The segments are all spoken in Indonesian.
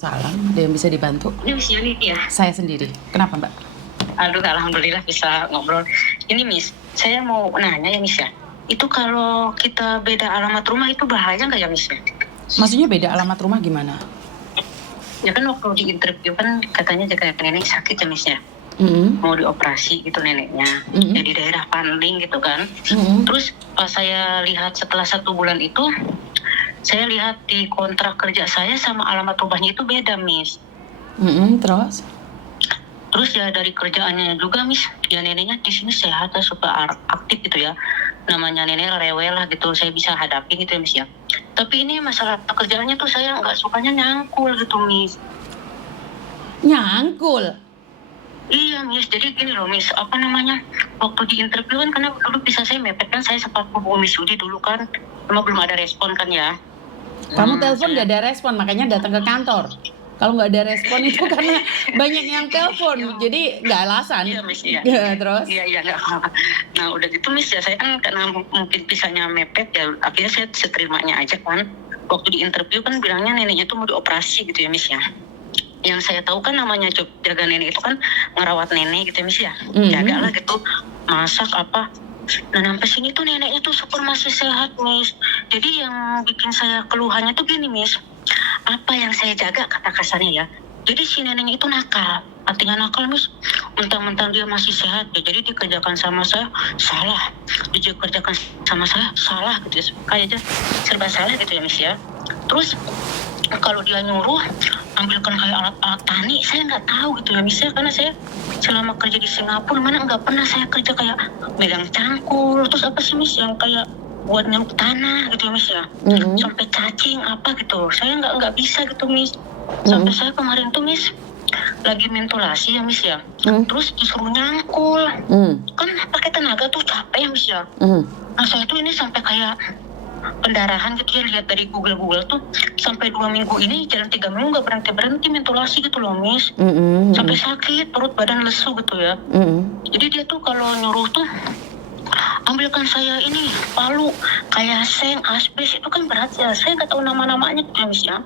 Salam, ada yang bisa dibantu? Ini Miss Yuni ya? Saya sendiri. Kenapa, Mbak? Aduh, alhamdulillah bisa ngobrol. Ini Miss, saya mau nanya ya Miss ya. Itu kalau kita beda alamat rumah itu bahaya nggak ya Miss ya? Maksudnya beda alamat rumah gimana? Ya kan waktu di interview kan katanya jaga nenek sakit ya Miss ya. Mau dioperasi gitu neneknya. Ya di daerah Panling gitu kan. Terus pas saya lihat setelah 1 bulan itu, saya lihat di kontrak kerja saya sama alamat rumahnya itu beda Miss. Terus? Terus ya dari kerjaannya juga Miss, ya neneknya di sini sehat ya, super aktif gitu ya. Namanya nenek rewel lah gitu, saya bisa hadapin gitu ya Miss ya. Tapi ini masalah pekerjaannya tuh saya nggak sukanya nyangkul gitu Miss. Nyangkul? Iya Miss, jadi gini loh Miss, apa namanya, waktu di interview kan karena dulu bisa saya mepet kan, saya sempat hubungi Miss Yudi dulu kan, cuma belum ada respon kan ya. Kamu telepon nggak ada respon, makanya datang ke kantor. Kalau nggak ada respon itu karena banyak yang telepon, jadi nggak alasan. Iya Miss, iya. Terus? Iya nggak apa-apa. Nah udah gitu Miss ya, saya kan karena mungkin pisahnya mepet ya, akhirnya saya seterimanya aja kan. Waktu di interview kan bilangnya neneknya tuh mau dioperasi gitu ya Miss ya. Yang saya tahu kan namanya jaga nenek itu kan ngerawat nenek gitu ya Miss ya. Jaga lah gitu, masak apa. Nah sampai sini tuh neneknya tuh syukur masih sehat Miss. Jadi yang bikin saya keluhannya tuh gini Miss, apa yang saya jaga kata kasarnya ya. Jadi si neneknya itu nakal. Artinya nakal Miss, mentang-mentang dia masih sehat ya, jadi dikerjakan sama saya salah, dikerjakan sama saya salah gitu ya. Kayaknya serba salah gitu ya Miss ya. Terus kalau dia nyuruh ambilkan kayak alat-alat tani, saya nggak tahu gitu ya Miss ya, karena saya selama kerja di Singapura mana nggak pernah saya kerja kayak megang cangkul, terus apa sih Miss yang kayak buat nyeruk tanah gitu ya Miss ya, sampai cacing apa gitu, saya nggak bisa gitu Miss. Sampai saya kemarin tuh Miss lagi mentolasi ya Miss ya, terus disuruh nyangkul, kan pakai tenaga tuh capek ya Miss ya. Nah saya tuh ini sampai kayak pendarahan gitu ya, lihat dari Google tuh sampai 2 minggu ini jalan 3 minggu nggak berhenti mentolasi gitu loh Miss. Sampai sakit perut, badan lesu gitu ya. Jadi dia tuh kalau nyuruh tuh ambilkan saya ini palu kayak seng, asbes, itu kan berat ya, saya nggak tahu nama-namanya gitu ya Miss ya.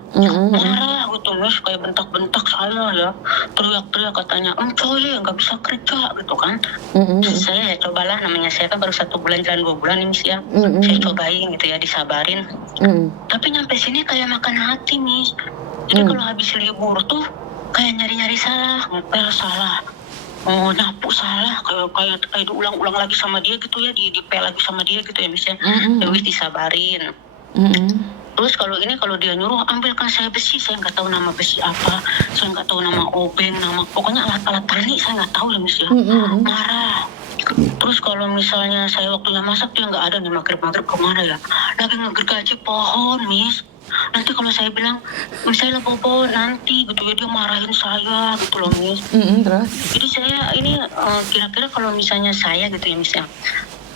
Marah gitu Miss, kayak bentak-bentak saya ya, teriak-teriak katanya coy nggak bisa kerja gitu kan. Saya ya cobalah, namanya saya kan baru 1 bulan jalan 2 bulan nih Miss ya. Saya cobain gitu ya, disabarin. Tapi nyampe sini kayak makan hati Miss. Jadi kalau habis libur tuh kayak nyari-nyari salah, ngepel salah, nyapu salah, kayak diulang-ulang lagi sama dia gitu ya, dipel lagi sama dia gitu ya Miss ya. Ya wis disabarin. Terus kalau dia nyuruh ambilkan saya besi, saya nggak tahu nama besi apa, saya nggak tahu nama obeng, nama pokoknya alat-alat tani saya nggak tahu ya Miss ya. Marah. Terus kalau misalnya saya waktunya masak dia nggak ada nih, maghrib kemana ya? Lagi ngegergaji pohon Miss. Nanti kalau saya bilang misalnya bobo nanti gitu ya, dia marahin saya gitu loh Miss. Terus? Jadi saya ini kira-kira kalau misalnya saya gitu ya Miss ya,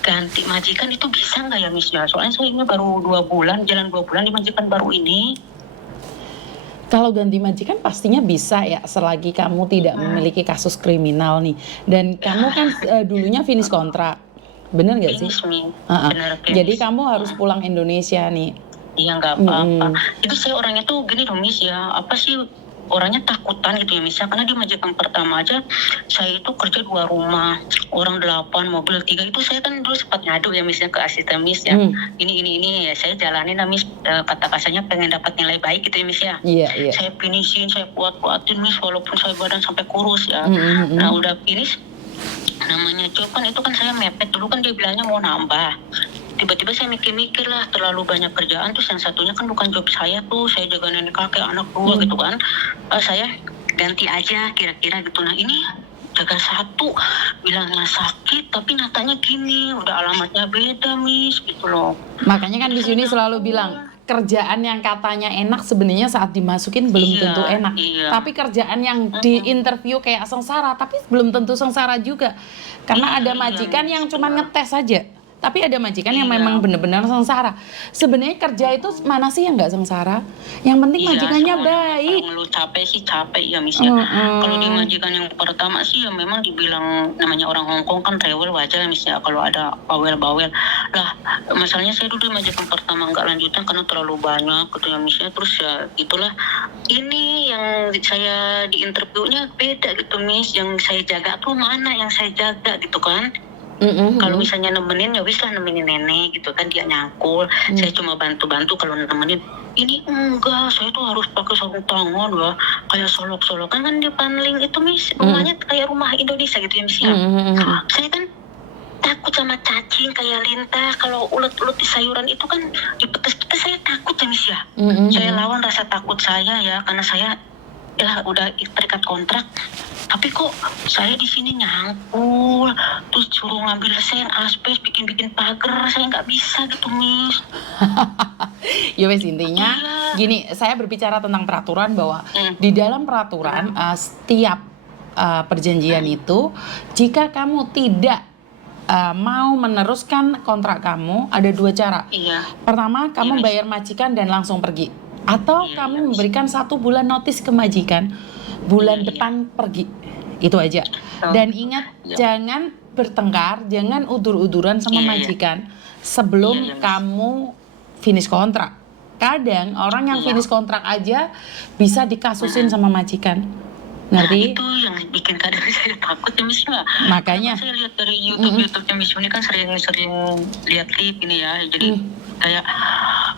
ganti majikan itu bisa nggak ya Miss ya? Soalnya saya ini baru 2 bulan, jalan 2 bulan di majikan baru ini. Kalau ganti majikan pastinya bisa ya, selagi kamu tidak memiliki kasus kriminal nih. Dan kamu kan dulunya finish kontrak, bener nggak sih? Finish nih, bener Jadi finish. kamu harus pulang Indonesia nih. Iya nggak apa-apa. Itu saya orangnya tuh gini dong Miss ya, apa sih, orangnya takutan gitu ya Miss ya, karena di majikan pertama aja saya itu kerja 2 rumah, orang 8, mobil 3, itu saya kan dulu sempat ngadu ya Miss ya ke asisten Miss ya. Ini ya saya jalanin lah Miss, kata kasarnya pengen dapat nilai baik gitu ya Miss ya. Iya. Saya finishin, saya kuat-kuatin Miss, walaupun saya badan sampai kurus ya. Nah udah finish, namanya job kan itu kan saya mepet, dulu kan dia bilangnya mau nambah. Tiba-tiba saya mikir-mikir lah, terlalu banyak kerjaan, terus yang satunya kan bukan job saya tuh, saya jaga nenek kakek, anak 2 gitu kan. Saya ganti aja kira-kira gitu. Nah ini jaga 1 bilangnya sakit, tapi nyatanya gini, udah alamatnya beda Miss gitu loh. Makanya kan di sini selalu bilang, kerjaan yang katanya enak sebenarnya saat dimasukin belum tentu enak. Tapi kerjaan yang di interview kayak sengsara, tapi belum tentu sengsara juga. Karena ada majikan yang cuma ngetes aja. Tapi ada majikan yang Iya. memang benar-benar sengsara. Sebenarnya kerja itu mana sih yang nggak sengsara? Yang penting Iya, majikannya semuanya. baik. Kalau ngeluh capek sih capek ya Miss ya. Kalau di majikan yang pertama sih ya memang dibilang namanya orang Hongkong kan rewel wajar ya Miss ya. Kalau ada bawel-bawel lah, masalahnya saya dulu di majikan pertama nggak lanjutan karena terlalu banyak gitu ya Miss ya. Terus ya itulah, ini yang saya di interviewnya beda gitu Miss. Yang saya jaga tuh mana yang saya jaga gitu kan. Kalau misalnya nemenin ya wis lah, nemenin nenek gitu kan, dia nyangkul, saya cuma bantu-bantu. Kalau nemenin ini enggak, saya tuh harus pakai sarung tangan ya, kayak solok-solokan kan di paneling itu Miss, rumahnya kayak rumah Indonesia gitu ya Miss ya. Saya kan takut sama cacing kayak lintah, kalau ulet-ulet di sayuran itu kan dipetes-petes, saya takut ya Miss ya. Saya lawan rasa takut saya ya, karena saya ya udah terikat kontrak. Tapi kok saya di sini nyangkul, terus suruh ngambil sen, asbes, bikin-bikin pagar, saya nggak bisa gitu Miss. Ya wes, intinya Iya. gini, saya berbicara tentang peraturan bahwa di dalam peraturan setiap perjanjian itu, jika kamu tidak mau meneruskan kontrak kamu, ada dua cara. Iya. Pertama, kamu Iya, bayar majikan dan langsung pergi. Atau Iya, kamu iya, memberikan 1 bulan notis ke majikan, bulan Iya, iya. depan pergi. Itu aja. Dan ingat, Iya. jangan bertengkar, jangan udur-uduran sama Iya, iya. majikan sebelum Iya, iya, Mas. kamu finish kontrak. Kadang orang yang Iya. finish kontrak aja bisa dikasusin sama majikan. Nah, Ngerti? itu yang bikin kadang saya takut ya Miss ya. Makanya. Karena saya lihat dari YouTube-nya Miss ini kan sering lihat klip ini ya. Jadi kayak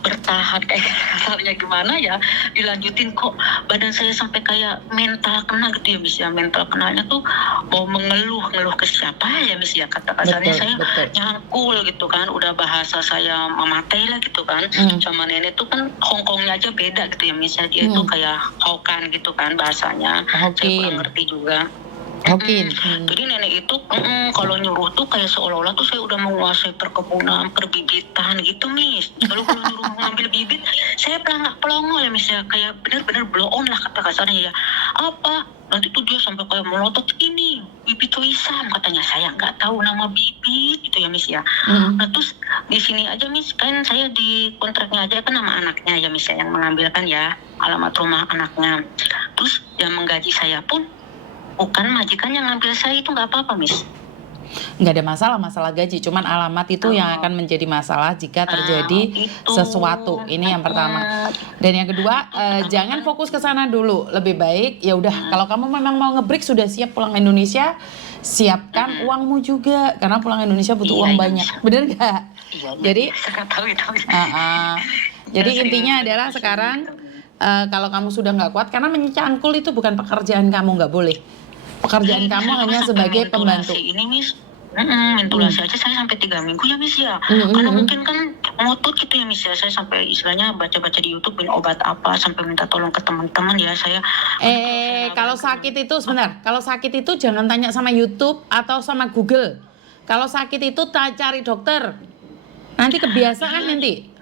bertahan kayak misalnya gimana ya, dilanjutin kok badan saya sampai kayak mental kena gitu ya Miss ya. Mental kenanya tuh mau ngeluh ke siapa ya Miss ya, kata kasarnya Betul, saya betul. nyangkul gitu kan, udah bahasa saya mematai lah gitu kan. Sama nenek tuh kan Hongkongnya aja beda gitu ya Miss ya. Dia itu kayak Hokan gitu kan bahasanya. Saya kurang ngerti juga. Hokin. Jadi nenek itu kalau nyuruh tuh kayak seolah-olah tuh saya udah menguasai perkebunan, perbibitan gitu Miss. Kalau nyuruh ngambil bibit, saya pelangak-pelongo ya Miss ya, kayak benar-benar blow on lah kata kasarnya ya. Apa? Nanti tuh dia sampai kayak melotot, ini bibit choisam katanya. Saya nggak tahu nama bibit gitu ya Miss ya. Nah terus di sini aja Miss, kan saya di kontraknya aja kan nama anaknya ya Miss ya, yang mengambilkan ya alamat rumah anaknya. Terus yang menggaji saya pun bukan majikan yang ngambil saya, itu nggak apa-apa Miss. Nggak ada masalah gaji, cuman alamat itu yang akan menjadi masalah jika terjadi Itu. sesuatu. Ini yang pertama. Dan yang kedua, jangan fokus ke sana dulu. Lebih baik ya udah, kalau kamu memang mau nge-break, sudah siap pulang Indonesia, siapkan uangmu juga, karena pulang Indonesia butuh Iya, uang iya, banyak. Miss. Bener nggak? Iya, Jadi saya tahu itu. jadi Saya intinya sering adalah dengar sekarang gitu. kalau kamu sudah nggak kuat, karena mencangkul itu bukan pekerjaan kamu, nggak boleh. Pekerjaan Saya kamu hanya sampai sebagai mentulasi pembantu. ini Miss. Mentulasi aja saya sampai 3 minggu ya Miss ya. Karena mungkin kan ngotot gitu ya Miss ya. Saya sampai istilahnya baca-baca di YouTube ini obat apa, sampai minta tolong ke teman-teman ya saya. Kalau sakit itu sebentar, kalau sakit itu jangan tanya sama YouTube atau sama Google. Kalau sakit itu cari dokter. Nanti kebiasaan nanti.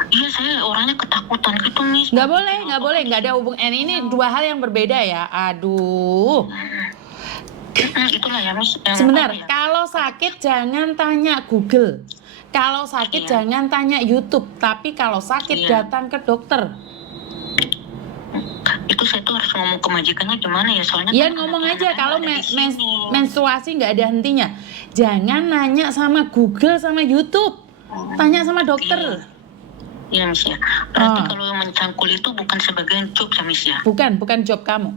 Iya, saya orangnya ketakutan gitu Miss. Nggak boleh, nggak ada hubungan. Ini dua hal yang berbeda ya. Aduh. Itulah ya Miss. Sebentar, kalau sakit jangan tanya Google. Kalau sakit jangan tanya YouTube. Tapi kalau sakit datang ke dokter. Itu saya tuh harus ngomong ke majikannya gimana ya, soalnya Iya, kan ngomong ada aja. teman Kalau ada di sini. menstruasi nggak ada hentinya. Jangan nanya sama Google sama YouTube. Tanya sama dokter. Iya Miss ya. Berarti kalau mencangkul itu bukan sebagian job ya Miss ya. Bukan job kamu.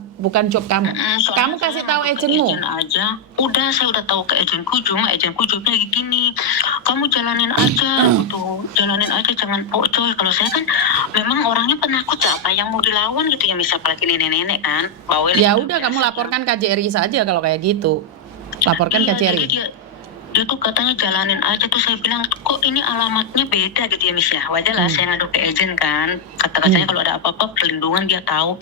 Kamu kasih tahu agenmu. Agen aja. Saya udah tahu ke agenku, cuma agenku jobnya gini. Kamu jalanin aja gitu. Jalanin aja, jangan coy. Kalau saya kan memang orangnya penakut, apa yang mau dilawan gitu ya Miss, apalagi nenek-nenek kan. Bawel. Ya udah, kamu laporkan KJRI saja kalau kayak gitu. Laporkan KJRI. Dia tuh katanya jalanin aja, tuh saya bilang kok ini alamatnya beda gitu ya Miss ya. Wajar lah saya ngadu ke agent kan, kata-katanya kalau ada apa-apa perlindungan dia tahu.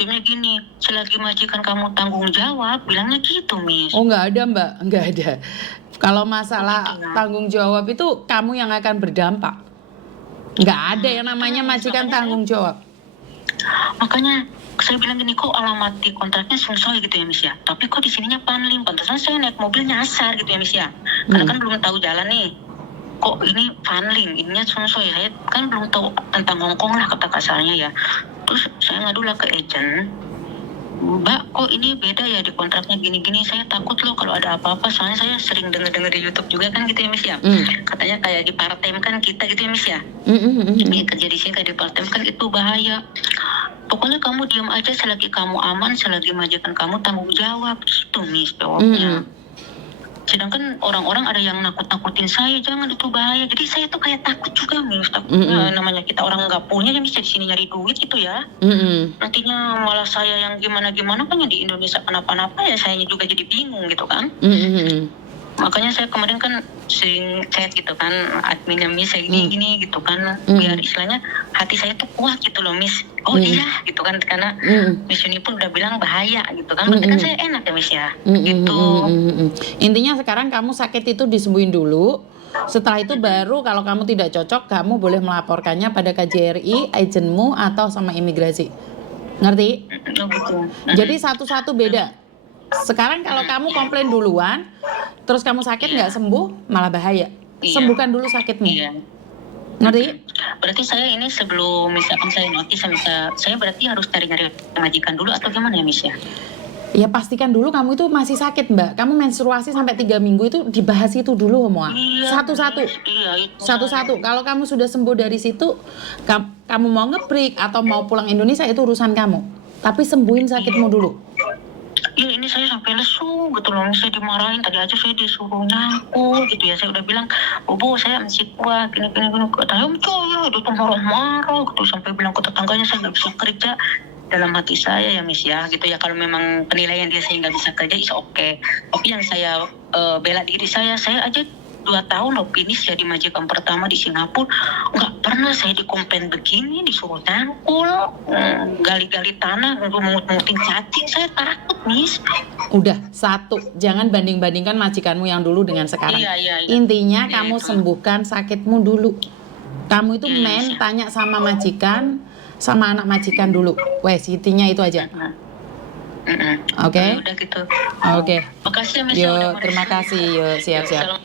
Cuma gini, selagi majikan kamu tanggung jawab, bilangnya gitu Miss. Oh nggak ada Mbak, nggak ada. Kalau masalah tanggung jawab itu kamu yang akan berdampak. Nggak ada yang namanya majikan tanggung jawab. Makanya saya bilang gini, kok alamat di kontraknya sesuai gitu ya Miss ya, tapi kok di sininya Panlim, pantesan saya naik mobil nyasar gitu ya Miss ya, karena kan belum tahu jalan nih. kok ini funneling, ininya sonsoi. Saya kan belum tahu tentang Hongkong lah kata kasarnya ya. Terus saya ngadu lah ke agent, Mbak, kok ini beda ya di kontraknya gini-gini. Saya takut loh kalau ada apa-apa. Soalnya saya sering denger-denger di YouTube juga kan gitu ya Miss ya. Katanya kayak di part time kan kita gitu ya Miss ya. Ini kerja di sini kayak di part time kan itu bahaya. Pokoknya kamu diam aja selagi kamu aman, selagi majikan kamu tanggung jawab gitu Miss jawabnya. Sedangkan orang-orang ada yang nakut-nakutin saya, jangan itu bahaya. Jadi saya tuh kayak takut juga Miss. Namanya kita orang nggak punya ya Miss, di sini nyari duit gitu ya. Nantinya malah saya yang gimana-gimana kan ya di Indonesia kenapa-napa ya saya juga jadi bingung gitu kan. Makanya saya kemarin kan sering chat gitu kan adminnya Miss saya gini-gini gitu kan, biar istilahnya hati saya tuh kuat gitu loh Miss. Oh iya gitu kan, karena Miss Yuni pun udah bilang bahaya gitu kan. Berarti kan saya enak ya Miss ya gitu. Intinya sekarang kamu sakit itu disembuhin dulu. Setelah itu baru kalau kamu tidak cocok, kamu boleh melaporkannya pada KJRI, agentmu atau sama imigrasi. Ngerti? Jadi satu-satu beda. Sekarang kalau kamu komplain duluan, terus kamu sakit nggak sembuh, malah bahaya. Sembuhkan dulu sakitmu. Ngerti? Berarti saya ini sebelum misalkan saya notice, saya berarti harus nyari-nyari majikan dulu atau gimana ya Miss ya? Ya pastikan dulu kamu itu masih sakit Mbak. Kamu menstruasi sampai 3 minggu itu dibahas itu dulu Moa. Satu-satu. Satu-satu. Kalau kamu sudah sembuh dari situ, kamu mau nge-break atau mau pulang Indonesia itu urusan kamu. Tapi sembuhin sakitmu dulu. Iya ini saya sampai lesu gitu loh, saya dimarahin, tadi aja saya disuruh nyapu gitu ya, saya udah bilang, Bobo saya masih kuat, gini, katanya ya, dia tuh marah-marah gitu, sampai bilang ke tetangganya saya nggak bisa kerja. Dalam hati saya ya Miss ya, gitu ya, kalau memang penilaian dia saya nggak bisa kerja, is oke. Tapi yang saya bela diri saya aja 2 tahun loh finish jadi majikan pertama di Singapura, nggak pernah saya dikomplain begini, disuruh tangkul, gali-gali tanah, mungut-mungutin cacing, saya takut Miss. Udah, satu, jangan banding-bandingkan majikanmu yang dulu dengan sekarang. Iya. Intinya Iya, kamu itu. sembuhkan sakitmu dulu. Kamu itu tanya sama majikan, sama anak majikan dulu. Wes, intinya itu aja. Oke? Udah gitu. Oke. Makasih ya Miss. Yo, terima kasih. Yo, siap-siap.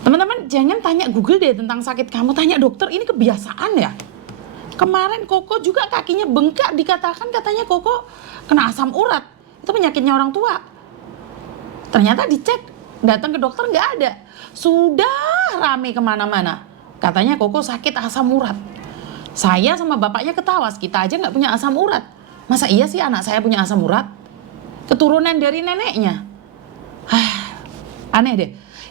Teman-teman jangan tanya Google deh tentang sakit kamu, tanya dokter. Ini kebiasaan ya. Kemarin Koko juga kakinya bengkak, dikatakan katanya Koko kena asam urat. Itu penyakitnya orang tua. Ternyata dicek, datang ke dokter nggak ada. Sudah rame kemana-mana. Katanya Koko sakit asam urat. Saya sama bapaknya ketawa, kita aja nggak punya asam urat. Masa iya sih anak saya punya asam urat? Keturunan dari neneknya. Aneh deh.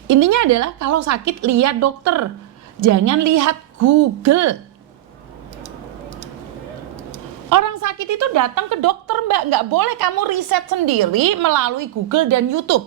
Intinya adalah kalau sakit lihat dokter, jangan lihat Google. Orang sakit itu datang ke dokter Mbak, nggak boleh kamu riset sendiri melalui Google dan YouTube.